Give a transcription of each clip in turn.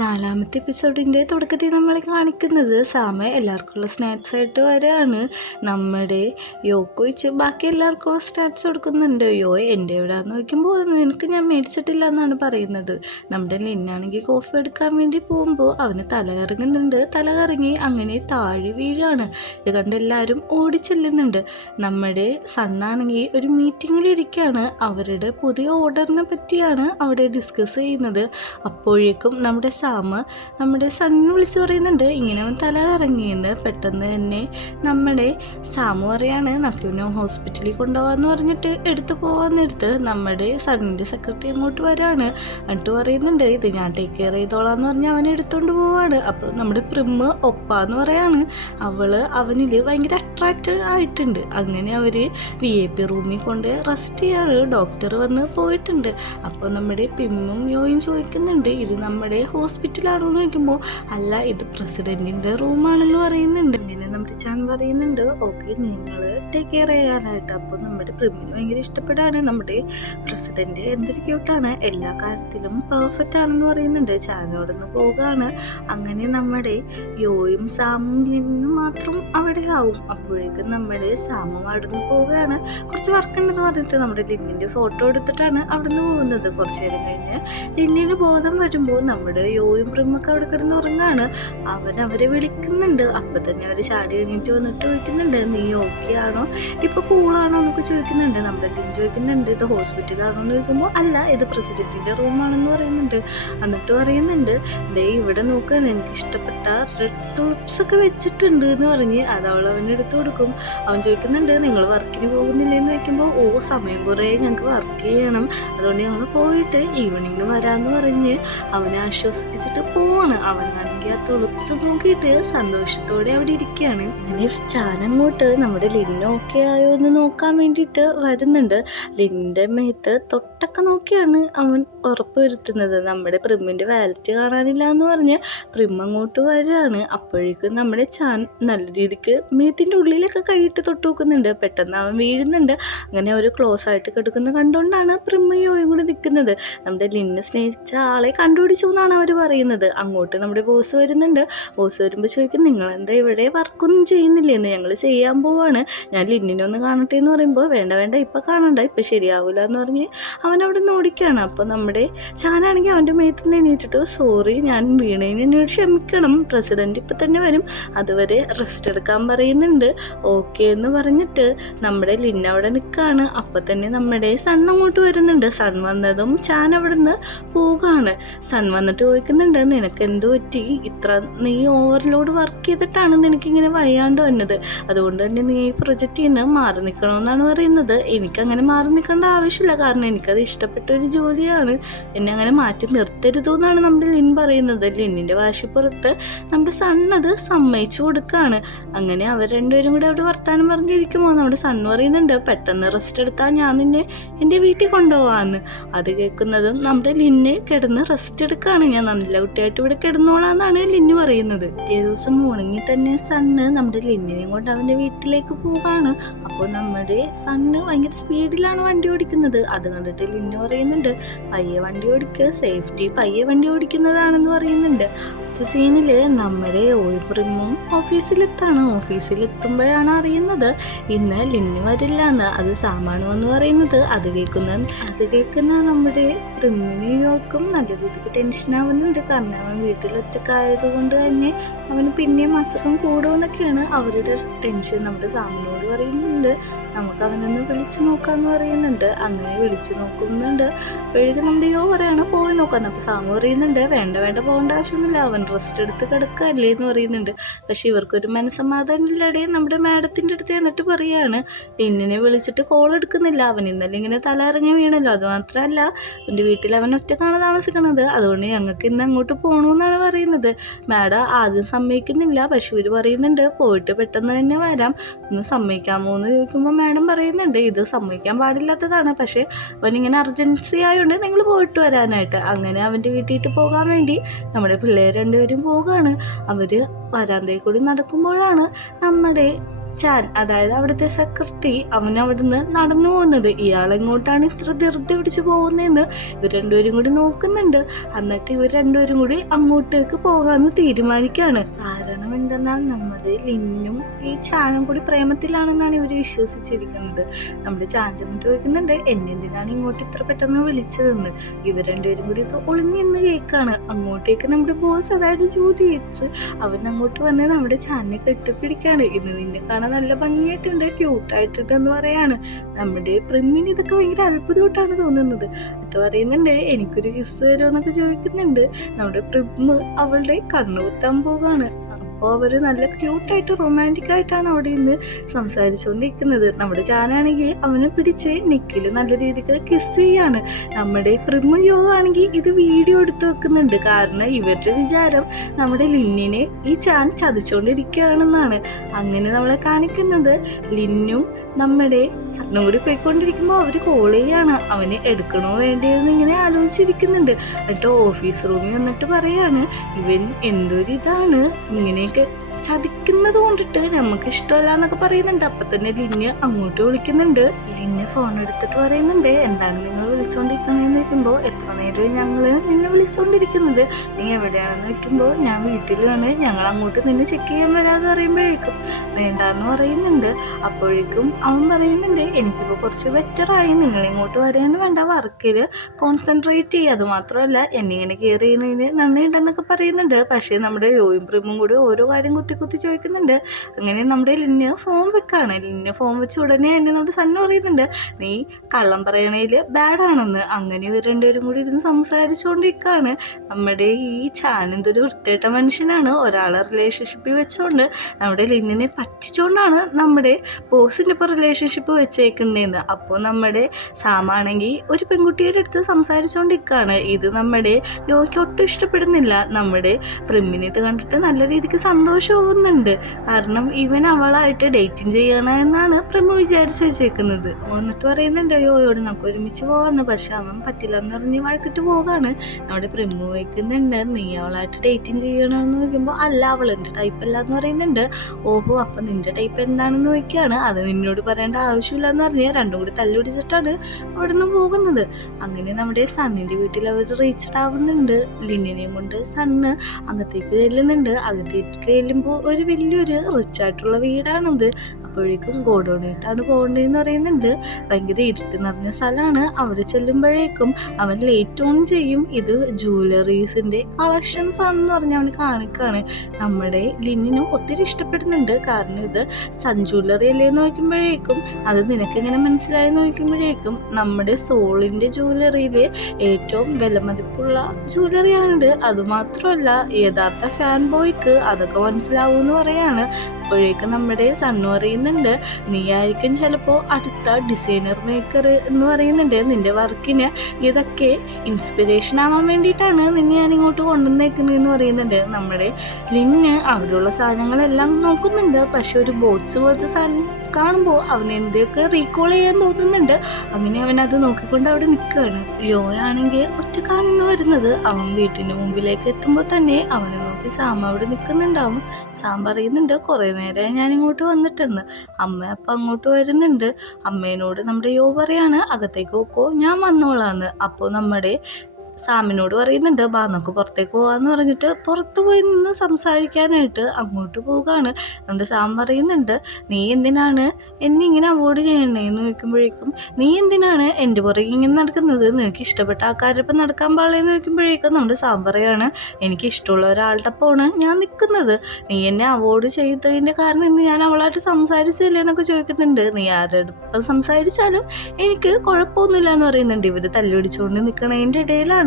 നാലാമത്തെ എപ്പിസോഡിൻ്റെ തുടക്കത്തിൽ നമ്മളെ കാണിക്കുന്നത് സാമ എല്ലാവർക്കുള്ള സ്നാക്സ് ആയിട്ട് വരികയാണ്. നമ്മുടെ യോക്ക് വെച്ച് ബാക്കി എല്ലാവർക്കും സ്നാക്സ് കൊടുക്കുന്നുണ്ട്. യോ എൻ്റെ എവിടെയാണെന്ന് നോക്കുമ്പോൾ നിനക്ക് ഞാൻ മേടിച്ചിട്ടില്ല എന്നാണ് പറയുന്നത്. നമ്മുടെ ലിന്നാണെങ്കിൽ കോഫി എടുക്കാൻ വേണ്ടി പോകുമ്പോൾ അവന് തല കറങ്ങി അങ്ങനെ താഴെ വീഴാണ്. ഇത് കണ്ട് എല്ലാവരും ഓടിച്ചെല്ലുന്നുണ്ട്. നമ്മുടെ സണ്ണാണെങ്കിൽ ഒരു മീറ്റിങ്ങിലിരിക്കുകയാണ്. അവരുടെ പുതിയ ഓർഡറിനെ പറ്റിയാണ് അവിടെ ഡിസ്കസ് ചെയ്യുന്നത്. അപ്പോഴേക്കും നമ്മുടെ സണ്ണിനെ വിളിച്ച് പറയുന്നുണ്ട് ഇങ്ങനെ അവൻ തല കറങ്ങിയെന്ന്. പെട്ടെന്ന് തന്നെ നമ്മുടെ സാമു പറയാണ് നക്കുവിനെ ഹോസ്പിറ്റലിൽ കൊണ്ടുപോകാന്ന് പറഞ്ഞിട്ട് എടുത്തു പോകാന്നെടുത്ത് നമ്മുടെ സണ്ണിൻ്റെ സെക്രട്ടറി അങ്ങോട്ട് വരാണ്. എന്നിട്ട് പറയുന്നുണ്ട് ഇത് ഞാൻ ടേക്ക് കെയർ ചെയ്തോളാന്ന് പറഞ്ഞ് അവനെ എടുത്തുകൊണ്ട് പോവാണ്. അപ്പോൾ നമ്മുടെ പ്രിമ്മ് ഒപ്പാന്ന് പറയാണ്. അവനിൽ ഭയങ്കര അട്രാക്റ്റഡ് ആയിട്ടുണ്ട്. അങ്ങനെ അവർ VIP റൂമിൽ കൊണ്ട് റെസ്റ്റ് ചെയ്യാണ്. ഡോക്ടർ വന്ന് പോയിട്ടുണ്ട്. അപ്പോൾ നമ്മുടെ പിമ്മും യോയും ചോദിക്കുന്നുണ്ട് ഇത് നമ്മുടെ ഹോസ്പിറ്റലാണോ എന്ന് ചോദിക്കുമ്പോൾ അല്ല ഇത് പ്രസിഡന്റിന്റെ റൂമാണെന്ന് പറയുന്നുണ്ട്. ഇങ്ങനെ നമ്മുടെ ചാൻ പറയുന്നുണ്ട് ഓക്കെ നിങ്ങൾ ടേക്ക് കെയർ ചെയ്യാനായിട്ട്. അപ്പോൾ നമ്മുടെ പ്രിമിന് ഭയങ്കര ഇഷ്ടപ്പെടാണ്. നമ്മുടെ പ്രസിഡന്റ് എന്തൊരു ക്യൂട്ടാണ്, എല്ലാ കാര്യത്തിലും പെർഫെക്റ്റ് ആണെന്ന് പറയുന്നുണ്ട്. ചാൻ അവിടെ നിന്ന് പോവുകയാണ്. അങ്ങനെ നമ്മുടെ യോയും സാമും ലിന്നും മാത്രം അവിടെ ആവും. അപ്പോഴേക്കും നമ്മുടെ സാമും അവിടെ നിന്ന് പോവുകയാണ്. കുറച്ച് വർക്ക് ഉണ്ടെന്ന് പറഞ്ഞിട്ട് നമ്മുടെ ലിന്നിന്റെ ഫോട്ടോ എടുത്തിട്ടാണ് അവിടെ നിന്ന് പോകുന്നത്. കുറച്ചു നേരം കഴിഞ്ഞ് ലിന്നിന് ബോധം വരുമ്പോൾ നമ്മുടെ യോയും പ്രിമൊക്കെ അവിടെ കിടന്ന് ഉറങ്ങാണ്. അവരെ വിളിക്കുന്നുണ്ട്. അപ്പം തന്നെ അവർ ചാടി കഴിഞ്ഞിട്ട് വന്നിട്ട് ചോദിക്കുന്നുണ്ട് നീ ഓക്കെ ആണോ, ഇപ്പൊ കൂളാണോ എന്നൊക്കെ ചോദിക്കുന്നുണ്ട്. നമ്മുടെ ലിൻ ചോദിക്കുന്നുണ്ട് ഇത് ഹോസ്പിറ്റലാണോ എന്ന് ചോദിക്കുമ്പോൾ അല്ല ഇത് പ്രസിഡന്റിന്റെ റൂമാണെന്ന് പറയുന്നുണ്ട്. എന്നിട്ട് പറയുന്നുണ്ട് ദേ ഇവിടെ നോക്ക് എനിക്ക് ഇഷ്ടപ്പെട്ട റെഡ് തുളിപ്സ് ഒക്കെ വെച്ചിട്ടുണ്ട് എന്ന് പറഞ്ഞ് അത് അവന് എടുത്തു കൊടുക്കും. അവൻ ചോദിക്കുന്നുണ്ട് നിങ്ങൾ വർക്കിന് പോകുന്നില്ലെന്ന് ചോദിക്കുമ്പോൾ സമയം കുറേ ഞങ്ങൾക്ക് വർക്ക് ചെയ്യണം, അതുകൊണ്ട് ഞങ്ങൾ പോയിട്ട് ഈവനിങ് വരാമെന്ന് പറഞ്ഞ് അവനെ ആശ്വസിപ്പിച്ചിട്ട് പോവാണ്. അവനാണെങ്കിൽ ആ തുളിപ്സ് നോക്കിയിട്ട് സന്തോഷത്തോടെ അവിടെ ഇരിക്കുകയാണ്. അങ്ങനെ സ്റ്റാൻ അങ്ങോട്ട് നമ്മുടെ ലിന്ന് ഓക്കെ ആയോ എന്ന് നോക്കാൻ വേണ്ടിയിട്ട് വരുന്നുണ്ട്. ലിന്നിന്റെ മേത്ത് തൊട്ടൊക്കെ നോക്കിയാണ് അവൻ ഉറപ്പ് വരുത്തുന്നത്. നമ്മുടെ പ്രിമ്മിന്റെ വാലറ്റ് കാണാനില്ല എന്ന് പറഞ്ഞ് പ്രിം അങ്ങോട്ട് വരികയാണ്. അപ്പോഴേക്കും നമ്മുടെ ചാൻ നല്ല രീതിക്ക് മേത്തിന്റെ ഉള്ളിലൊക്കെ കൈയിട്ട് തൊട്ട് നോക്കുന്നുണ്ട്. പെട്ടെന്ന് അവൻ വീഴുന്നുണ്ട്. അങ്ങനെ അവർ ക്ലോസ് ആയിട്ട് കിടക്കുന്നത് കണ്ടുകൊണ്ടാണ് പ്രിമ്മും യോയും കൂടി നിൽക്കുന്നത്. നമ്മുടെ ലിന്ന് സ്നേഹിച്ച ആളെ കണ്ടുപിടിച്ചു എന്നാണ് അവർ പറയുന്നത്. അങ്ങോട്ട് നമ്മുടെ ബോസ് വരുന്നുണ്ട്. ബോസ് വരുമ്പോൾ ചോദിക്കും നിങ്ങളെന്താ ഇവിടെ വർക്കൊന്നും ചെയ്യുന്നില്ലേന്ന്, ഞങ്ങൾ ചെയ്യാൻ പോവാണ്, ഞാൻ ലിന്നിനെ ഒന്ന് കാണട്ടെ എന്ന് പറയുമ്പോൾ വേണ്ട ഇപ്പം കാണണ്ട, ഇപ്പം ശരിയാവില്ല എന്ന് പറഞ്ഞ് അവൻ അവിടെ നിന്ന് ഓടിക്കുകയാണ്. അപ്പോൾ നമ്മുടെ ചാനാണെങ്കിൽ അവൻ്റെ മേത്ത് നിന്ന് എണീറ്റിട്ട് സോറി ഞാൻ വീണതിന് എന്നോട് ക്ഷമിക്കണം, പ്രസിഡന്റ് ഇപ്പം തന്നെ വരും, അതുവരെ റെസ്റ്റ് എടുക്കാൻ പറയുന്നുണ്ട്. ഓക്കെ എന്ന് പറഞ്ഞിട്ട് നമ്മുടെ ലിന്ന അവിടെ നിൽക്കുകയാണ്. അപ്പം തന്നെ നമ്മുടെ സൺ അങ്ങോട്ട് വരുന്നുണ്ട്. സൺ വന്നതും ചാൻ അവിടെ നിന്ന് പോവുകയാണ്. സൺ വന്നിട്ട് ചോദിക്കുന്നുണ്ട് നിനക്ക് എന്ത് പറ്റി, നീ ഓവർലോഡ് വർക്ക് ചെയ്തിട്ടാണ് നിനക്കിങ്ങനെ വയ്യാണ്ട് വന്നത്, അതുകൊണ്ട് തന്നെ നീ ഈ പ്രൊജക്റ്റിൽ നിന്ന് മാറി നിൽക്കണമെന്നാണ് പറയുന്നത്. എനിക്കങ്ങനെ മാറി നിൽക്കേണ്ട ആവശ്യമില്ല, കാരണം എനിക്കത് ഇഷ്ടപ്പെട്ട ഒരു ജോലിയാണ്, എന്നെ അങ്ങനെ മാറ്റി നിർത്തരുത് എന്നാണ് നമ്മുടെ ലിൻ പറയുന്നത്. ലിന്നിൻ്റെ വാശിപ്പുറത്ത് നമ്മുടെ സണ്ണത് സമ്മതിച്ചു കൊടുക്കുകയാണ്. അങ്ങനെ അവർ രണ്ടുപേരും കൂടെ അവിടെ വർത്താനം പറഞ്ഞിരിക്കുമ്പോൾ നമ്മുടെ സണ്ണ് പറയുന്നുണ്ട് പെട്ടെന്ന് റെസ്റ്റ് എടുത്താൽ ഞാൻ നിന്നെ എൻ്റെ വീട്ടിൽ കൊണ്ടുപോകാമെന്ന്. അത് കേൾക്കുന്നതും നമ്മുടെ ലിന്നെ കിടന്ന് റെസ്റ്റ് എടുക്കുകയാണ്. ഞാൻ നല്ല കുട്ടിയായിട്ട് ഇവിടെ കിടന്നോളാന്നാണ് ലിന്നു പറയുന്നത്. പിറ്റേ ദിവസം മോർണിംഗിൽ തന്നെ സണ്ണ് നമ്മുടെ ലിന്നിനെയും കൊണ്ട് അവൻ്റെ വീട്ടിലേക്ക് പോവുകയാണ്. അപ്പോൾ നമ്മുടെ സണ്ണ് ഭയങ്കര സ്പീഡിലാണ് വണ്ടി ഓടിക്കുന്നത്. അത് കണ്ടിട്ട് ലിന്നു പറയുന്നുണ്ട് പയ്യെ വണ്ടി ഓടിക്കുക, സേഫ്റ്റി പയ്യെ വണ്ടി ഓടിക്കുന്നതാണെന്ന് പറയുന്നുണ്ട്. ഫസ്റ്റ് സീനിൽ നമ്മുടെ ഓയിബ്രിമും ഓഫീസിലെത്തുമ്പോഴാണ് അറിയുന്നത് ഇന്ന് ലിന്നു വരില്ല എന്ന്. അത് സാമാണോ എന്ന് പറയുന്നത്. അത് കേൾക്കുന്ന നമ്മുടെ പ്രിമിനിയോക്കും നല്ല രീതിക്ക് ടെൻഷൻ ആവുന്നുണ്ട്. കാരണം അവൻ വീട്ടിലൊറ്റക്കായതുകൊണ്ട് തന്നെ അവന് പിന്നെയും അസുഖം കൂടുമെന്നൊക്കെയാണ് അവരുടെ ടെൻഷൻ. നമ്മുടെ സാമിനോട് പറയുന്നുണ്ട് നമുക്ക് അവനൊന്ന് വിളിച്ചു നോക്കാന്ന് പറയുന്നുണ്ട്. അങ്ങനെ വിളിച്ചു നോക്കുന്നുണ്ട്. അപ്പോഴേക്കും നമ്മുടെ യോ പറയാണ് പോയി നോക്കാന്ന്. അപ്പോൾ സാമു പറയുന്നുണ്ട് വേണ്ട പോകേണ്ട ആവശ്യമൊന്നുമില്ല, അവൻ റെസ്റ്റ് എടുത്ത് കിടക്കല്ലേ എന്ന് പറയുന്നുണ്ട്. പക്ഷെ ഇവർക്കൊരു മനസ്സമാധാനം ഇല്ലടേ. നമ്മുടെ മാഡത്തിൻ്റെ അടുത്ത് എന്നിട്ട് പറയാണ് ലിന്നിനെ വിളിച്ചിട്ട് കോൾ എടുക്കുന്നില്ല, അവൻ ഇന്നലെ ഇങ്ങനെ തല ഇറങ്ങി വീണല്ലോ, അത് മാത്രമല്ല എൻ്റെ വീട്ടിൽ അവൻ ഒറ്റക്കാണ് താമസിക്കണത്, അതുകൊണ്ട് ഞങ്ങൾക്ക് ഇന്ന് അങ്ങോട്ട് പോകണമെന്നാണ് പറയുന്നത്. മാഡം ആദ്യം സമ്മതിക്കുന്നില്ല, പക്ഷെ ഇവർ പറയുന്നുണ്ട് പോയിട്ട് പെട്ടെന്ന് തന്നെ വരാം, ഒന്ന് സമ്മതിക്കാമോ എന്ന് ചോദിക്കുമ്പോൾ മാഡം പറയുന്നുണ്ട് ഇത് സമ്മതിക്കാൻ പാടില്ലാത്തതാണ്, പക്ഷേ അവനിങ്ങനെ അർജൻസി ആയതുകൊണ്ട് നിങ്ങൾ പോയിട്ട് വരാനായിട്ട്. അങ്ങനെ അവൻ്റെ വീട്ടിൽ പോകാൻ വേണ്ടി നമ്മുടെ പിള്ളേർ രണ്ടുപേരും പോവുകയാണ്. അവർ വരാന്തയിൽ കൂടി നടക്കുമ്പോഴാണ് നമ്മുടെ ചാൻ, അതായത് അവിടുത്തെ സെക്രട്ടറി, അവൻ അവിടുന്ന് നടന്നു പോകുന്നത്. ഇയാളെങ്ങോട്ടാണ് ഇത്ര ധൃതി പിടിച്ച് പോകുന്നതെന്ന് ഇവർ രണ്ടുപേരും കൂടി നോക്കുന്നുണ്ട്. എന്നിട്ട് ഇവർ രണ്ടുപേരും കൂടി അങ്ങോട്ടേക്ക് പോകാമെന്ന് തീരുമാനിക്കുകയാണ്. കാരണം എന്തെന്നാൽ നമ്മുടെ ലിന്നും ഈ ചാനും കൂടി പ്രേമത്തിലാണെന്നാണ് ഇവർ വിശ്വസിച്ചിരിക്കുന്നത്. നമ്മുടെ ചാൻ ചെന്നിട്ട് ചോദിക്കുന്നുണ്ട് എന്നെ എന്തിനാണ് ഇങ്ങോട്ട് ഇത്ര പെട്ടെന്ന് വിളിച്ചതെന്ന്. ഇവർ രണ്ടുപേരും കൂടി ഒളിഞ്ഞെന്ന് കേൾക്കാണ്. അങ്ങോട്ടേക്ക് നമ്മുടെ ബോസ്, അതായത് ജൂലി വെച്ച്, അവൻ അങ്ങോട്ട് വന്ന് നമ്മുടെ ചാനിനെ കെട്ടിപ്പിടിക്കാണ്. ഇന്ന് നിന്നെ കാണാൻ നല്ല ഭംഗിയായിട്ടുണ്ട്, ക്യൂട്ടായിട്ടുണ്ട് എന്ന് പറയാണ്. നമ്മുടെ പ്രിമ്മിന് ഇതൊക്കെ ഭയങ്കര അത്ഭുതമായിട്ടാണ് തോന്നുന്നത്. എന്നിട്ട് പറയുന്നുണ്ട് എനിക്കൊരു കിസ് വരുമോ എന്നൊക്കെ ചോദിക്കുന്നുണ്ട്. നമ്മുടെ പ്രിമ്മ് അവളുടെ കണ്ണുകുത്താൻ പോകാണ്. അപ്പോൾ അവർ നല്ല ക്യൂട്ടായിട്ട് റൊമാൻറ്റിക് ആയിട്ടാണ് അവിടെ നിന്ന് സംസാരിച്ചുകൊണ്ടിരിക്കുന്നത്. നമ്മുടെ ചാനാണെങ്കിൽ അവനെ പിടിച്ച് നെക്കിൽ നല്ല രീതിക്ക് കിസ് ചെയ്യാണ്. നമ്മുടെ പ്രിമ്മ യോ ആണെങ്കിൽ ഇത് വീഡിയോ എടുത്ത് വെക്കുന്നുണ്ട്. കാരണം ഇവരുടെ വിചാരം നമ്മുടെ ലിന്നിനെ ഈ ചാൻ ചതിച്ചുകൊണ്ടിരിക്കുകയാണെന്നാണ്. അങ്ങനെ നമ്മളെ കാണിക്കുന്നത് ലിന്നും നമ്മുടെ സണ്ണും കൂടി പോയിക്കൊണ്ടിരിക്കുമ്പോൾ അവർ കോൾ ചെയ്യാണ്. അവന് എടുക്കണോ വേണ്ടിയെന്ന് ഇങ്ങനെ ആലോചിച്ചിരിക്കുന്നുണ്ട്. എന്നിട്ട് ഓഫീസ് റൂമിൽ വന്നിട്ട് പറയാണ് ഇവൻ എന്തൊരിതാണ് ഇങ്ങനെയൊക്കെ ചതിക്കുന്നത് കൊണ്ടിട്ട് നമുക്ക് ഇഷ്ടമല്ല എന്നൊക്കെ പറയുന്നുണ്ട്. അപ്പൊ തന്നെ ലിന്ന് അങ്ങോട്ട് വിളിക്കുന്നുണ്ട്. ലിന്ന് ഫോൺ എടുത്തിട്ട് പറയുന്നുണ്ട് എന്താണ് നിങ്ങൾ വിളിച്ചോണ്ടിരിക്കണെന്ന് വെക്കുമ്പോൾ എത്ര നേരവും ഞങ്ങള് നിന്നെ വിളിച്ചോണ്ടിരിക്കുന്നത്, നീ എവിടെയാണെന്ന് വെക്കുമ്പോൾ ഞാൻ വീട്ടിലാണ്, ഞങ്ങൾ അങ്ങോട്ട് നിന്നെ ചെക്ക് ചെയ്യാൻ വരാന്ന് പറയുമ്പോഴേക്കും വേണ്ടാന്ന് പറയുന്നുണ്ട്. അപ്പോഴേക്കും അവൻ പറയുന്നുണ്ട് എനിക്കിപ്പോൾ കുറച്ച് ബെറ്ററായി, നിങ്ങൾ ഇങ്ങോട്ട് വരാന്ന് വേണ്ട, വർക്കിൽ കോൺസെൻട്രേറ്റ് ചെയ്യുക, അത് മാത്രമല്ല എന്നെ ഇങ്ങനെ കെയർ ചെയ്യുന്നതിന് നന്ദിയുണ്ടെന്നൊക്കെ പറയുന്നുണ്ട്. പക്ഷേ നമ്മുടെ യോയും പ്രിമും കൂടി ഓരോ കാര്യം കുത്തി ചോദിക്കുന്നുണ്ട്. അങ്ങനെ നമ്മുടെ ലിന്ന് ഫോൺ വെക്കാണ്. ലിന്ന് ഫോൺ വെച്ച് ഉടനെ തന്നെ നമ്മുടെ സണ്ണ് പറയുന്നുണ്ട് നീ കള്ളം പറയണേൽ ബാഡാണെന്ന്. അങ്ങനെ ഇവർ രണ്ടുപേരും കൂടി ഇരുന്ന് സംസാരിച്ചുകൊണ്ടിരിക്കുകയാണ്. നമ്മുടെ ഈ ചാൻ എന്തൊരു വൃത്തികെട്ട മനുഷ്യനാണ്, ഒരാളെ റിലേഷൻഷിപ്പിൽ വെച്ചുകൊണ്ട് നമ്മുടെ ലിന്നിനെ പറ്റിച്ചുകൊണ്ടാണ് നമ്മുടെ ബോസിൻ്റെ ഇപ്പോൾ റിലേഷൻഷിപ്പ് വെച്ചേക്കുന്നതെന്ന്. അപ്പോൾ നമ്മുടെ സാമാണെങ്കിൽ ഒരു പെൺകുട്ടിയുടെ അടുത്ത് സംസാരിച്ചുകൊണ്ടിരിക്കുകയാണ്. ഇത് നമ്മുടെ യോയ്ക്ക് ഒട്ടും ഇഷ്ടപ്പെടുന്നില്ല. നമ്മുടെ പ്രിമ്മിനെ ഇത് കണ്ടിട്ട് നല്ല രീതിക്ക് സന്തോഷമാവുന്നുണ്ട്. കാരണം ഇവൻ അവളായിട്ട് ഡേറ്റിംഗ് ചെയ്യണം എന്നാണ് പ്രമു വിചാരിച്ചു വെച്ചേക്കുന്നത്. എന്നിട്ട് പറയുന്നുണ്ട് യോയോട് നമുക്ക് ഒരുമിച്ച് പോകാമെന്ന്. പക്ഷെ അവൻ പറ്റില്ല എന്ന് പറഞ്ഞ് വഴക്കിട്ട് പോകാണ്. നമ്മുടെ പ്രമു വയ്ക്കുന്നുണ്ട് നീ അവളായിട്ട് ഡേറ്റിംഗ് ചെയ്യണമെന്ന് ചോദിക്കുമ്പോൾ അല്ല അവൾ എൻ്റെ ടൈപ്പ് അല്ല എന്ന് പറയുന്നുണ്ട്. ഓഹോ അപ്പം നിന്റെ ടൈപ്പ് എന്താണെന്ന് ചോദിക്കുകയാണ്. അത് നിന്നോട് പറയേണ്ട ആവശ്യമില്ല എന്ന് പറഞ്ഞ് രണ്ടും കൂടി തല്ലുപിടിച്ചിട്ടാണ് അവിടെ നിന്ന് പോകുന്നത്. അങ്ങനെ നമ്മുടെ സണ്ണിൻ്റെ വീട്ടിൽ അവർ റീച്ച്ഡ് ആവുന്നുണ്ട്. ലിന്നിനെയും കൊണ്ട് സണ്ണ് അകത്തേക്ക് ചെല്ലുന്നുണ്ട്. അകത്തേക്ക് ചെല്ലുമ്പോൾ ഒരു വലിയൊരു റിച്ച് ആയിട്ടുള്ള വീടാണത്. അപ്പോഴേക്കും ഗോഡൗണിട്ടാണ് പോകേണ്ടതെന്ന് പറയുന്നുണ്ട്. ഭയങ്കര ഇരുട്ട് നിറഞ്ഞ സ്ഥലമാണ്. അവിടെ ചെല്ലുമ്പോഴേക്കും അവൻ ലേറ്റ് ഓൺ ചെയ്യും. ഇത് ജുവലറീസിൻ്റെ കളക്ഷൻസ് ആണെന്ന് പറഞ്ഞ് അവന് കാണിക്കാണ്. നമ്മുടെ ലിന്നിന് ഒത്തിരി ഇഷ്ടപ്പെടുന്നുണ്ട്. കാരണം ഇത് സൺ ജ്വല്ലറി അല്ലേന്ന് നോക്കുമ്പോഴേക്കും അത് നിനക്കെങ്ങനെ മനസ്സിലായെന്ന് നോക്കുമ്പോഴേക്കും നമ്മുടെ സോളിൻ്റെ ജ്വല്ലറിയിൽ ഏറ്റവും വിലമതിപ്പുള്ള ജ്വല്ലറിയാണിത്. അതുമാത്രമല്ല യഥാർത്ഥ ഫാൻ ബോയ്ക്ക് അതൊക്കെ മനസ്സിലാവുമെന്ന് പറയാണ്. അപ്പോഴേക്കും നമ്മുടെ സണ്ണ് പറയുന്നുണ്ട് നീ ആയിരിക്കും ചിലപ്പോൾ അടുത്ത ഡിസൈനർ മേക്കർ എന്ന് പറയുന്നുണ്ട്. നിന്റെ വർക്കിന് ഇതൊക്കെ ഇൻസ്പിറേഷൻ ആവാൻ വേണ്ടിയിട്ടാണ് നിന്നെ ഞാൻ ഇങ്ങോട്ട് കൊണ്ടുവന്നേക്കുന്നതെന്ന് പറയുന്നുണ്ട്. നമ്മുടെ ലിന്ന് അവിടെയുള്ള സാധനങ്ങളെല്ലാം നോക്കുന്നുണ്ട്. പക്ഷെ ഒരു ബോട്ട്സ് പോലത്തെ സാധനം കാണുമ്പോൾ അവന് എന്തൊക്കെ റീകോൾ ചെയ്യാൻ തോന്നുന്നുണ്ട്. അങ്ങനെ അവൻ അത് നോക്കിക്കൊണ്ട് അവിടെ നിൽക്കുകയാണ്. യോയാണെങ്കിൽ ഒറ്റക്കാണെന്ന് വരുന്നത്. അവൻ വീട്ടിൻ്റെ മുമ്പിലേക്ക് എത്തുമ്പോൾ തന്നെ അവനെ നോക്കി സാം അവിടെ നിൽക്കുന്നുണ്ടാവും. സാം പറയുന്നുണ്ട് കുറേ നേരമായി ഞാനിങ്ങോട്ട് വന്നിട്ടെന്ന്. അമ്മ അപ്പം അങ്ങോട്ട് വരുന്നുണ്ട്. അമ്മേനോട് നമ്മുടെ യോ പറയാണ് അകത്തേക്ക് പോക്കോ ഞാൻ വന്നോളാന്ന്. അപ്പോൾ നമ്മുടെ സാമിനോട് പറയുന്നുണ്ട് ബാ നമുക്ക് പുറത്തേക്ക് പോകാമെന്ന് പറഞ്ഞിട്ട് പുറത്ത് പോയി നിന്ന് സംസാരിക്കാനായിട്ട് അങ്ങോട്ട് പോവുകയാണ്. നമ്മുടെ സാം പറയുന്നുണ്ട് നീ എന്തിനാണ് എന്നെ ഇങ്ങനെ അവോയ്ഡ് ചെയ്യണേന്ന് ചോദിക്കുമ്പോഴേക്കും നീ എന്തിനാണ് എൻ്റെ പുറകെ ഇങ്ങനെ നടക്കുന്നത്, നിനക്ക് ഇഷ്ടപ്പെട്ട ആൾക്കാരൊപ്പം നടക്കാൻ പാടില്ലെന്ന് ചോദിക്കുമ്പോഴേക്കും നമ്മുടെ സാം പറയാണ് എനിക്ക് ഇഷ്ടമുള്ള ഒരാളുടെ ഒപ്പമാണ് ഞാൻ നിൽക്കുന്നത്, നീ എന്നെ അവോയ്ഡ് ചെയ്തതിൻ്റെ കാരണം ഇന്ന് ഞാൻ അവളായിട്ട് സംസാരിച്ചില്ലേ എന്നൊക്കെ ചോദിക്കുന്നുണ്ട്. നീ ആരോടൊപ്പം സംസാരിച്ചാലും എനിക്ക് കുഴപ്പമൊന്നുമില്ല എന്ന് പറയുന്നുണ്ട്. ഇവർ തല്ലുപിടിച്ചുകൊണ്ട് നിൽക്കണതിൻ്റെ ഇടയിലാണ്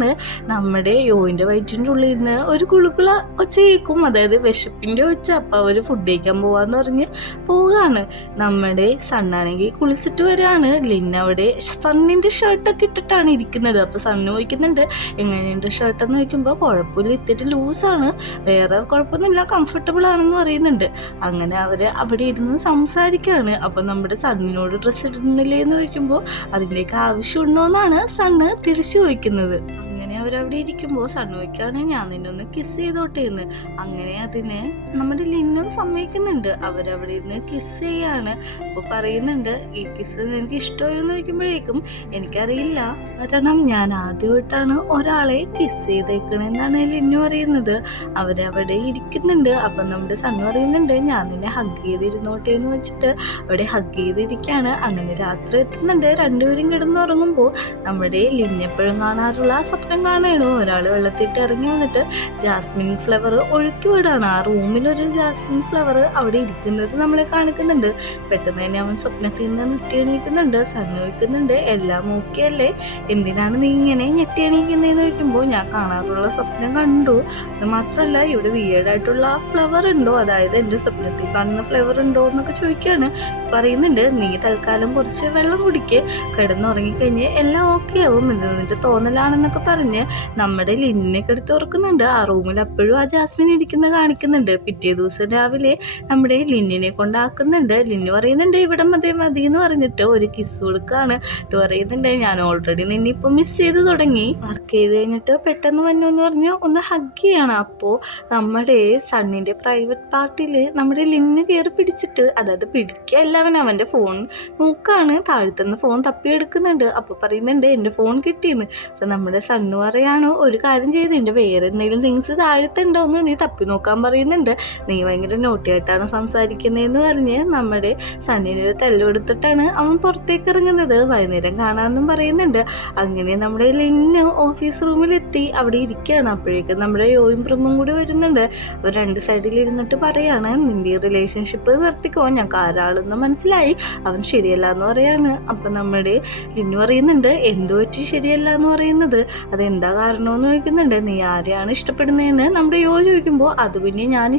നമ്മുടെ യോയിൻ്റെ വയറ്റിൻ്റെ ഉള്ളിൽ നിന്ന് ഒരു കുളുകുള ഒച്ച കേൾക്കും. അതായത് വിശപ്പിൻ്റെ ഒച്ച. അപ്പം അവർ ഫുഡ് കഴിക്കാൻ പോവാന്ന് പറഞ്ഞ് പോവുകയാണ്. നമ്മുടെ സണ്ണാണെങ്കിൽ കുളിച്ചിട്ട് വരികയാണ്. ലിന്ന അവിടെ സണ്ണിൻ്റെ ഷർട്ടൊക്കെ ഇട്ടിട്ടാണ് ഇരിക്കുന്നത്. അപ്പോൾ സണ്ണ് ചോദിക്കുന്നുണ്ട് എങ്ങനെയുണ്ട് ഷർട്ടെന്ന് ചോദിക്കുമ്പോൾ കുഴപ്പമില്ല, ഇത്തിരി ലൂസാണ്, വേറെ കുഴപ്പമൊന്നുമില്ല, കംഫർട്ടബിൾ ആണെന്ന് പറയുന്നുണ്ട്. അങ്ങനെ അവർ അവിടെ ഇരുന്ന് സംസാരിക്കുകയാണ്. അപ്പം നമ്മുടെ സണ്ണിനോട് ഡ്രസ്സ് ഇടുന്നില്ലേ എന്ന് ചോദിക്കുമ്പോൾ അതിൻ്റെയൊക്കെ ആവശ്യമുണ്ടോ എന്നാണ് സണ്ണ് തിരിച്ചു ചോദിക്കുന്നത്. അങ്ങനെ അവരവിടെ ഇരിക്കുമ്പോൾ സണ്ണോയ്ക്കാണ് ഞാൻ നിന്നെ ഒന്ന് കിസ് ചെയ്തോട്ടെ എന്ന്. അങ്ങനെ അതിന് നമ്മുടെ ലിന്നും സമ്മതിക്കുന്നുണ്ട്. അവരവിടെ നിന്ന് കിസ് ചെയ്യാണ്. അപ്പോൾ പറയുന്നുണ്ട് ഈ കിസ് നിനക്ക് ഇഷ്ടമായെന്ന് ചോദിക്കുമ്പോഴേക്കും എനിക്കറിയില്ല, കാരണം ഞാൻ ആദ്യമായിട്ടാണ് ഒരാളെ കിസ് ചെയ്തേക്കണെന്നാണ് ലിന്നു പറയുന്നത്. അവരവിടെ ഇരിക്കുന്നുണ്ട്. അപ്പം നമ്മുടെ സണ്ണ് പറയുന്നുണ്ട് ഞാൻ നിന്നെ ഹഗ് ചെയ്തിരുന്നോട്ടെ എന്ന് വെച്ചിട്ട് അവിടെ ഹഗ് ചെയ്തിരിക്കുകയാണ്. അങ്ങനെ രാത്രി എത്തുന്നുണ്ട്. രണ്ടുപേരും കിടന്നുറങ്ങുമ്പോൾ നമ്മുടെ ലിന്നെപ്പോഴും കാണാറുള്ള സ്വപ്നം കാണുകയാണ്. ഒരാൾ വെള്ളത്തിട്ട് ഇറങ്ങി വന്നിട്ട് ജാസ്മിൻ ഫ്ലവർ ഒഴുക്കി വിടാണ്. ആ റൂമിലൊരു ജാസ്മിൻ ഫ്ലവർ അവിടെ ഇരിക്കുന്നത് നമ്മളെ കാണിക്കുന്നുണ്ട്. പെട്ടെന്ന് തന്നെ അവൻ സ്വപ്നത്തിൽ നിന്ന് ഞെട്ടി എണീക്കുന്നുണ്ട്. സണ്ണ് ചോദിക്കുന്നുണ്ട് എല്ലാം ഓക്കെ അല്ലേ, എന്തിനാണ് നീ ഇങ്ങനെ ഞെട്ടി എണീക്കുന്നതെന്ന് ചോദിക്കുമ്പോൾ ഞാൻ കാണാറുള്ള സ്വപ്നം കണ്ടു, അത് മാത്രമല്ല ഇവിടെ വിയേർഡായിട്ടുള്ള ഫ്ലവർ ഉണ്ടോ, അതായത് എൻ്റെ സ്വപ്നത്തിൽ കാണുന്ന ഫ്ലവർ ഉണ്ടോ എന്നൊക്കെ ചോദിക്കുകയാണ്. പറയുന്നുണ്ട് നീ തൽക്കാലം കുറച്ച് വെള്ളം കുടിക്ക്, കിടന്നുറങ്ങിക്കഴിഞ്ഞ് എല്ലാം ഓക്കെ ആവും, ഇത് നിന്നിട്ട് തോന്നലാണെന്നൊക്കെ പറഞ്ഞ് നമ്മുടെ ലിന്നിനൊക്കെ എടുത്ത് ഉറക്കുന്നുണ്ട്. ആ റൂമിൽ അപ്പോഴും ആ ജാസ്മിൻ ഇരിക്കുന്നത് കാണിക്കുന്നുണ്ട്. പിറ്റേ ദിവസം രാവിലെ നമ്മുടെ ലിന്നിനെ കൊണ്ടാക്കുന്നുണ്ട്. ലിന്നു പറയുന്നുണ്ട് ഇവിടെ മതി മതി എന്ന് പറഞ്ഞിട്ട് ഒരു കിസ് കൊടുക്കുകയാണ്. പറയുന്നുണ്ട് ഞാൻ ഓൾറെഡി നിന്നെ ഇപ്പം മിസ് ചെയ്ത് തുടങ്ങി, വർക്ക് ചെയ്ത് കഴിഞ്ഞിട്ട് പെട്ടെന്ന് വന്നു എന്ന് പറഞ്ഞ് ഒന്ന് ഹഗ് ചെയ്യണം. അപ്പോൾ നമ്മുടെ സണ്ണിൻ്റെ പ്രൈവറ്റ് പാർട്ടിയിൽ നമ്മുടെ ലിന്ന് കയറി പിടിച്ചിട്ട്, അതായത് പിടിക്കുക അവൻ്റെ ഫോൺ നോക്കാണ്, താഴ്ത്തുന്ന ഫോൺ തപ്പിയെടുക്കുന്നുണ്ട്. അപ്പോൾ പറയുന്നുണ്ട് എൻ്റെ ഫോൺ കിട്ടിയെന്ന്. അപ്പം നമ്മുടെ സണ്ണ് പറയാണ് ഒരു കാര്യം ചെയ്ത് എൻ്റെ വേറെ എന്തെങ്കിലും തിങ്സ് താഴ്ത്തുണ്ടോ എന്ന് നീ തപ്പി നോക്കാൻ പറയുന്നുണ്ട്. നീ ഭയങ്കര നോട്ടിയായിട്ടാണ് സംസാരിക്കുന്നതെന്ന് പറഞ്ഞ് നമ്മുടെ സണ്ണിനൊരു തല്ലുകൊടുത്തിട്ടാണ് അവൻ പുറത്തേക്ക് ഇറങ്ങുന്നത്. വൈകുന്നേരം കാണാമെന്നും പറയുന്നുണ്ട്. അങ്ങനെ നമ്മുടെ ലിന്ന് ഓഫീസ് റൂമിലെത്തി അവിടെ ഇരിക്കുകയാണ്. അപ്പോഴേക്കും നമ്മുടെ യോയും പ്രമും കൂടി വരുന്നുണ്ട്. അവർ രണ്ട് സൈഡിൽ ഇരുന്നിട്ട് പറയാണ് നിൻ്റെ റിലേഷൻഷിപ്പ് നിർത്തിക്കോ, ഞങ്ങൾക്ക് ആരാളെന്ന് മനസ്സിലായി, അവൻ ശരിയല്ല എന്ന് പറയാണ്. അപ്പം നമ്മുടെ ലിന്നു പറയുന്നുണ്ട് എന്തോ പറ്റി ശരിയല്ല എന്ന് പറയുന്നത്, അതെന്താ കാരണമെന്ന് ചോദിക്കുന്നുണ്ട്. നീ ആരെയാണ് ഇഷ്ടപ്പെടുന്നതെന്ന് നമ്മുടെ യോ ചോദിക്കുമ്പോൾ അത് പിന്നെ ഞാൻ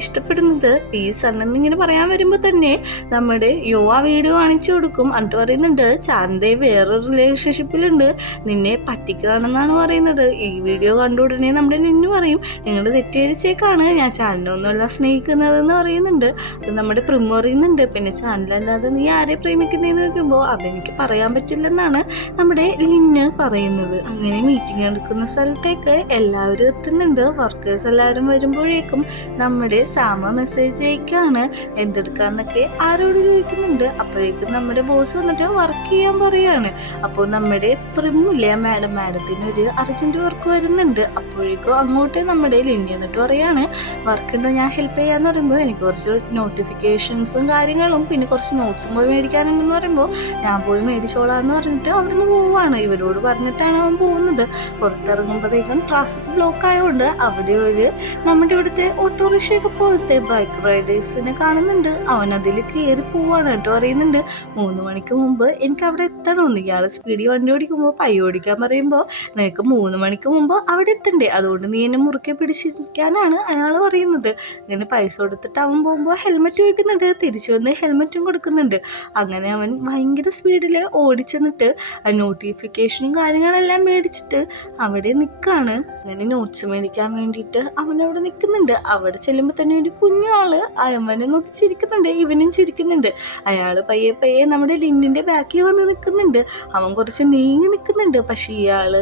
ഇഷ്ടപ്പെടുന്നത് പീസ് ആണെന്നിങ്ങനെ പറയാൻ വരുമ്പോൾ തന്നെ നമ്മുടെ യോ ആ വീഡിയോ കാണിച്ചു കൊടുക്കും. എന്നിട്ട് പറയുന്നുണ്ട് ചാന്ദേ വേറൊരു റിലേഷൻഷിപ്പിലുണ്ട്, നിന്നെ പറ്റിക്കുകയാണെന്നാണ് പറയുന്നത്. ഈ വീഡിയോ കണ്ട ഉടനെ നമ്മുടെ ലിന്നു പറയും നിങ്ങൾ തെറ്റിദ്ധരിച്ചേക്കാണ്, ഞാൻ ചാനലൊന്നുമല്ല സ്നേഹിക്കുന്നതെന്ന് പറയുന്നുണ്ട്. അത് നമ്മുടെ പ്രിമ പറയുന്നുണ്ട് പിന്നെ ചാനലല്ലാതെ നീ ആരെ പ്രേമിക്കുന്നതെന്ന് ചോദിക്കുമ്പോൾ അതെനിക്ക് പറയാൻ പറ്റില്ലെന്നാണ് നമ്മുടെ ലിന്ന് പറയുന്നത്. അങ്ങനെ മീറ്റിംഗ് എടുക്കുന്ന സ്ഥലത്തേക്ക് എല്ലാവരും എത്തുന്നുണ്ട്. വർക്കേഴ്സ് എല്ലാവരും വരുമ്പോഴേക്കും നമ്മുടെ സാമ മെസ്സേജ് അയക്കാണ് എന്തെടുക്കാന്നൊക്കെ ആരോട് ചോദിക്കുന്നുണ്ട്. അപ്പോഴേക്കും നമ്മുടെ ബോസ് വന്നിട്ട് വർക്ക് ചെയ്യാൻ പറയാണ്. അപ്പോൾ നമ്മുടെ പ്രിമില്ലേ മാഡത്തിന് ഒരു അർജന്റ് വർക്ക് വരുന്നുണ്ട്. അപ്പോഴേക്കും അങ്ങോട്ട് നമ്മുടെ ലിന്നി എന്നിട്ട് പറയാണ് വർക്ക് ഉണ്ടോ ഞാൻ ഹെൽപ്പ് ചെയ്യാന്ന് പറയുമ്പോൾ എനിക്ക് കുറച്ച് നോട്ടിഫിക്കേഷൻസും കാര്യങ്ങളും പിന്നെ കുറച്ച് നോട്ട്സും പോയി മേടിക്കാനുണ്ടെന്ന് പറയുമ്പോൾ ഞാൻ പോയി മേടിച്ചോളാന്ന് പറഞ്ഞിട്ട് അവിടെ നിന്ന് പോവാണ്. ഇവരോട് പറഞ്ഞിട്ടാണ് അവൻ പോകുന്നത്. പുറത്തിറങ്ങുമ്പോഴേക്കും ട്രാഫിക് ബ്ലോക്ക് ആയതുകൊണ്ട് അവിടെ ഒരു നമ്മുടെ ഇവിടുത്തെ ഓട്ടോറിക്ഷയൊക്കെ പോലത്തെ ബൈക്ക് റൈഡേഴ്സിനെ കാണുന്നുണ്ട്. അവൻ അതിൽ കയറി പോവാണ്. കേട്ടോ പറയുന്നുണ്ട് 3 മണിക്ക് മുമ്പ് എനിക്ക് അവിടെ എത്തണമെന്ന്. ഇയാൾ സ്പീഡിൽ വണ്ടി ഓടിക്കുമ്പോൾ പയ്യ ഓടിക്കാൻ പറയുമ്പോൾ നിനക്ക് 3 മണിക്ക് മുമ്പ് അവിടെ എത്തണ്ടേ, അതുകൊണ്ട് നീ എന്നെ മുറുക്കെ പിടിച്ചിരിക്കാനാണ് അയാൾ പറയുന്നത്. ഇങ്ങനെ പൈസ കൊടുത്തിട്ട് അവൻ പോകുമ്പോൾ ഹെൽമെറ്റ് വയ്ക്കുന്നുണ്ട്, തിരിച്ചു വന്ന് ഹെൽമെറ്റും കൊടുക്കുന്നുണ്ട്. അങ്ങനെ അവൻ ഭയങ്കര സ്പീഡിൽ ഓടിച്ചെന്നിട്ട് ആ നോട്ടിഫിക്കേഷനും കാര്യങ്ങളെല്ലാം മേടിച്ചിട്ട് അവിടെ നിൽക്കുകയാണ്. അങ്ങനെ നോട്ട്സ് മേടിക്കാൻ വേണ്ടിയിട്ട് അവനവിടെ നിൽക്കുന്നുണ്ട്. അവിടെ ചെല്ലുമ്പോൾ തന്നെ ഒരു കുഞ്ഞാള് അവനെ നോക്കി ചിരിക്കുന്നുണ്ട്, ഇവനും ചിരിക്കുന്നുണ്ട്. അയാൾ പയ്യെ നമ്മുടെ ലിന്നിൻ്റെ ബാക്കിൽ വന്ന് നിൽക്കുന്നുണ്ട്. അവൻ കുറച്ച് നീങ്ങി നിൽക്കുന്നുണ്ട്. പക്ഷെ ഇയാൾ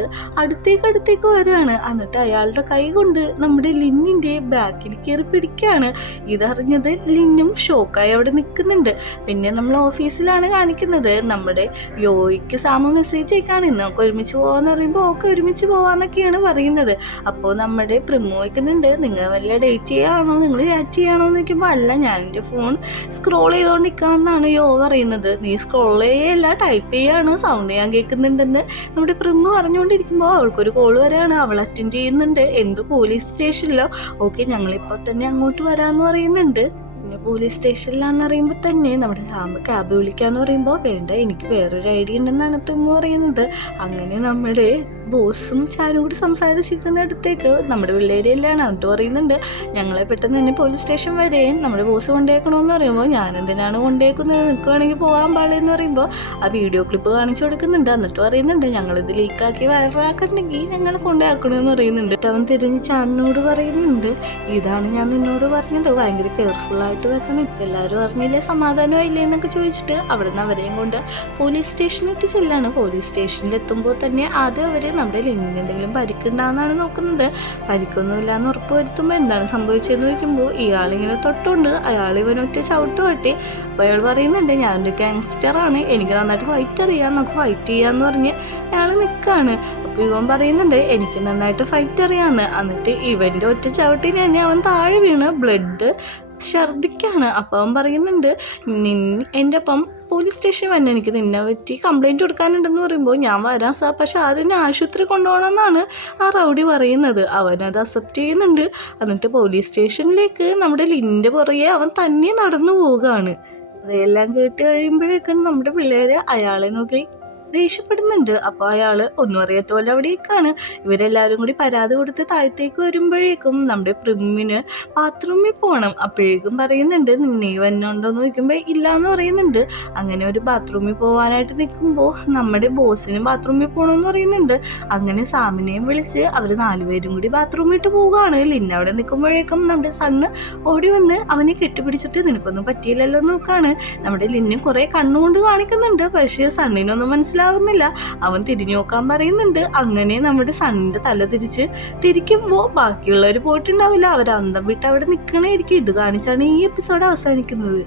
അടുത്തേക്ക് വരികയാണ്. എന്നിട്ട് അയാളുടെ കൈ കൊണ്ട് നമ്മുടെ ലിന്നിൻ്റെ ബാക്കിൽ കയറി പിടിക്കുകയാണ്. ഇതറിഞ്ഞത് ലിന്നും ഷോക്കായി അവിടെ നിൽക്കുന്നുണ്ട്. പിന്നെ നമ്മൾ ഓഫീസിലാണ് കാണിക്കുന്നത്. നമ്മുടെ യോയ്ക്ക് സാമ മെസ്സേജ് അയക്കാണ് നമുക്ക് ഒരുമിച്ച് പോകാന്ന് പറയുമ്പോൾ ഒക്കെ ഒരുമിച്ച് പോവാന്നൊക്കെയാണ് പറയുന്നത്. അപ്പോൾ നമ്മുടെ പ്രിമോ വയ്ക്കുന്നുണ്ട് നിങ്ങൾ വല്ല ഡേറ്റ് ചെയ്യാണോ, നിങ്ങൾ ചാറ്റ് ചെയ്യാണോ എന്ന് ചോദിക്കുമ്പോൾ അല്ല ഞാൻ എൻ്റെ ഫോൺ സ്ക്രോൾ ചെയ്തുകൊണ്ടിരിക്കാമെന്നാണ് യോ പറയുന്നത്. നീ സ്ക്രോൾ ചെയ്യല്ല ടൈപ്പ് ചെയ്യാണ്, സൗണ്ട് ഞാൻ കേൾക്കുന്നുണ്ടെന്ന് നമ്മുടെ പ്രിമോ പറഞ്ഞുകൊണ്ടിരിക്കുമ്പോൾ അവൾക്കൊരു കോൾ വരികയാണ്. അവൾ അറ്റൻഡ് ചെയ്യുന്നുണ്ട്. എന്ത് പോലീസ് സ്റ്റേഷനിലോ, ഓക്കെ ഞങ്ങളിപ്പോൾ തന്നെ അങ്ങോട്ട് വരാമെന്ന് പറയുന്നുണ്ട്. പിന്നെ പോലീസ് സ്റ്റേഷനിലാന്ന് പറയുമ്പോൾ തന്നെ നമ്മുടെ സാമ്പ് ക്യാബ് വിളിക്കാന്ന് പറയുമ്പോൾ വേണ്ട എനിക്ക് വേറൊരു ഐഡിയ ഉണ്ടെന്നാണ് പ്രിമോ പറയുന്നത്. അങ്ങനെ നമ്മുടെ ബോസും ചാനും കൂടി സംസാരിച്ചിരിക്കുന്നിടത്തേക്ക് നമ്മുടെ പിള്ളേരെല്ലാം എന്നിട്ട് പറയുന്നുണ്ട് ഞങ്ങളെ പെട്ടെന്ന് തന്നെ പോലീസ് സ്റ്റേഷൻ വരെ നമ്മുടെ ബോസ് കൊണ്ടേക്കണമെന്ന് പറയുമ്പോൾ ഞാൻ എന്തിനാണ് കൊണ്ടേക്കുന്നത്, നിൽക്കുകയാണെങ്കിൽ പോകാൻ പാടില്ലെന്ന് പറയുമ്പോൾ ആ വീഡിയോ ക്ലിപ്പ് കാണിച്ചു കൊടുക്കുന്നുണ്ട്. എന്നിട്ട് പറയുന്നുണ്ട് ഞങ്ങളിത് ലീക്കാക്കി വൈറലാക്കണ്ടെങ്കിൽ ഞങ്ങൾ കൊണ്ടേക്കണമെന്ന് പറയുന്നുണ്ട്. അവൻ തിരിഞ്ഞ് ചാനോട് പറയുന്നുണ്ട് ഇതാണ് ഞാൻ നിന്നോട് പറഞ്ഞത്, ഭയങ്കര കെയർഫുള്ളായിട്ട് വെക്കണം, ഇപ്പം എല്ലാവരും അറിഞ്ഞില്ലേ സമാധാനമായില്ലേ എന്നൊക്കെ ചോദിച്ചിട്ട് അവിടെ നിന്ന് അവരെയും കൊണ്ട് പോലീസ് സ്റ്റേഷനിട്ട് ചെല്ലാണ്. പോലീസ് സ്റ്റേഷനിൽ എത്തുമ്പോൾ തന്നെ ആദ്യം അവർ നമ്മുടെ ലിന്നിന് എന്തെങ്കിലും പരിക്കുണ്ടാകുന്നതാണ് നോക്കുന്നത്. പരിക്കൊന്നുമില്ല എന്ന് ഉറപ്പ് വരുത്തുമ്പോൾ എന്താണ് സംഭവിച്ചതെന്ന് ചോദിക്കുമ്പോൾ ഇയാളിങ്ങനെ തൊട്ടുണ്ട് അയാൾ ഇവനൊറ്റ ചവിട്ട് പറ്റി. അപ്പോൾ അയാൾ പറയുന്നുണ്ട് ഞാനൊരു ഗാങ്സ്റ്ററാണ്, എനിക്ക് നന്നായിട്ട് ഫൈറ്റ് അറിയാം, നമുക്ക് ഫൈറ്റ് ചെയ്യാമെന്ന് പറഞ്ഞ് അയാൾ നിൽക്കുകയാണ്. അപ്പോൾ ഇവൻ പറയുന്നുണ്ട് എനിക്ക് നന്നായിട്ട് ഫൈറ്റ് അറിയാമെന്ന്. എന്നിട്ട് ഇവൻ്റെ ഒറ്റ ചവിട്ടിന് തന്നെ അവൻ താഴെ വീണ് ബ്ലഡ് ഛർദിക്കാണ്. അപ്പോൾ അവൻ പറയുന്നുണ്ട് എൻ്റെ ഒപ്പം പോലീസ് സ്റ്റേഷൻ വന്നെ, എനിക്ക് നിന്നെ പറ്റി കംപ്ലൈൻറ്റ് കൊടുക്കാനുണ്ടെന്ന് പറയുമ്പോൾ ഞാൻ വരാം സാർ, പക്ഷെ അതിനെ ആശുപത്രി കൊണ്ടുപോകണമെന്നാണ് ആ റൗഡി പറയുന്നത്. അവനത് അക്സെപ്റ്റ് ചെയ്യുന്നുണ്ട്. എന്നിട്ട് പോലീസ് സ്റ്റേഷനിലേക്ക് നമ്മുടെ ലിൻ്റെ പുറകെ അവൻ തന്നെ നടന്നു പോവുകയാണ്. അതെല്ലാം കേട്ട് കഴിയുമ്പോഴേക്കും നമ്മുടെ പിള്ളേർ അയാളെ നോക്കി ദേഷ്യപ്പെടുന്നുണ്ട്. അപ്പോൾ അയാൾ ഒന്നും അറിയാത്ത പോലെ അവിടേക്കാണ്. ഇവരെല്ലാവരും കൂടി പരാതി കൊടുത്ത് താഴത്തേക്ക് വരുമ്പോഴേക്കും നമ്മുടെ പ്രിമ്മിന് ബാത്റൂമിൽ പോകണം. അപ്പോഴേക്കും പറയുന്നുണ്ട് നീ വന്നോണ്ടോന്ന് ചോദിക്കുമ്പോൾ ഇല്ല എന്ന് പറയുന്നുണ്ട്. അങ്ങനെ ഒരു ബാത്റൂമിൽ പോകാനായിട്ട് നിൽക്കുമ്പോൾ നമ്മുടെ ബോസിന് ബാത്റൂമിൽ പോകണമെന്ന് പറയുന്നുണ്ട്. അങ്ങനെ സാമിനെയും വിളിച്ച് അവർ 4 പേരും കൂടി ബാത്റൂമിട്ട് പോവുകയാണ്. ലിന്ന അവിടെ നിൽക്കുമ്പോഴേക്കും നമ്മുടെ സണ്ണ് ഓടി വന്ന് അവനെ കെട്ടിപ്പിടിച്ചിട്ട് നിനക്കൊന്നും പറ്റിയില്ലല്ലോ നോക്കാണ്. നമ്മുടെ ലിന്നെ കുറേ കണ്ണുകൊണ്ട് കാണിക്കുന്നുണ്ട്, പക്ഷേ സണ്ണിനൊന്നും മനസ്സിലാവുന്നില്ല. അവൻ തിരിഞ്ഞു നോക്കാൻ പറയുന്നുണ്ട്. അങ്ങനെ നമ്മുടെ സണ്ണിന്റെ തല തിരിക്കുമ്പോൾ ബാക്കിയുള്ളവർ പോയിട്ടുണ്ടാവില്ല, അവർ അന്തം വിട്ട് അവിടെ നിൽക്കണായിരിക്കും. ഇത് കാണിച്ചാണ് ഈ എപ്പിസോഡ് അവസാനിക്കുന്നത്.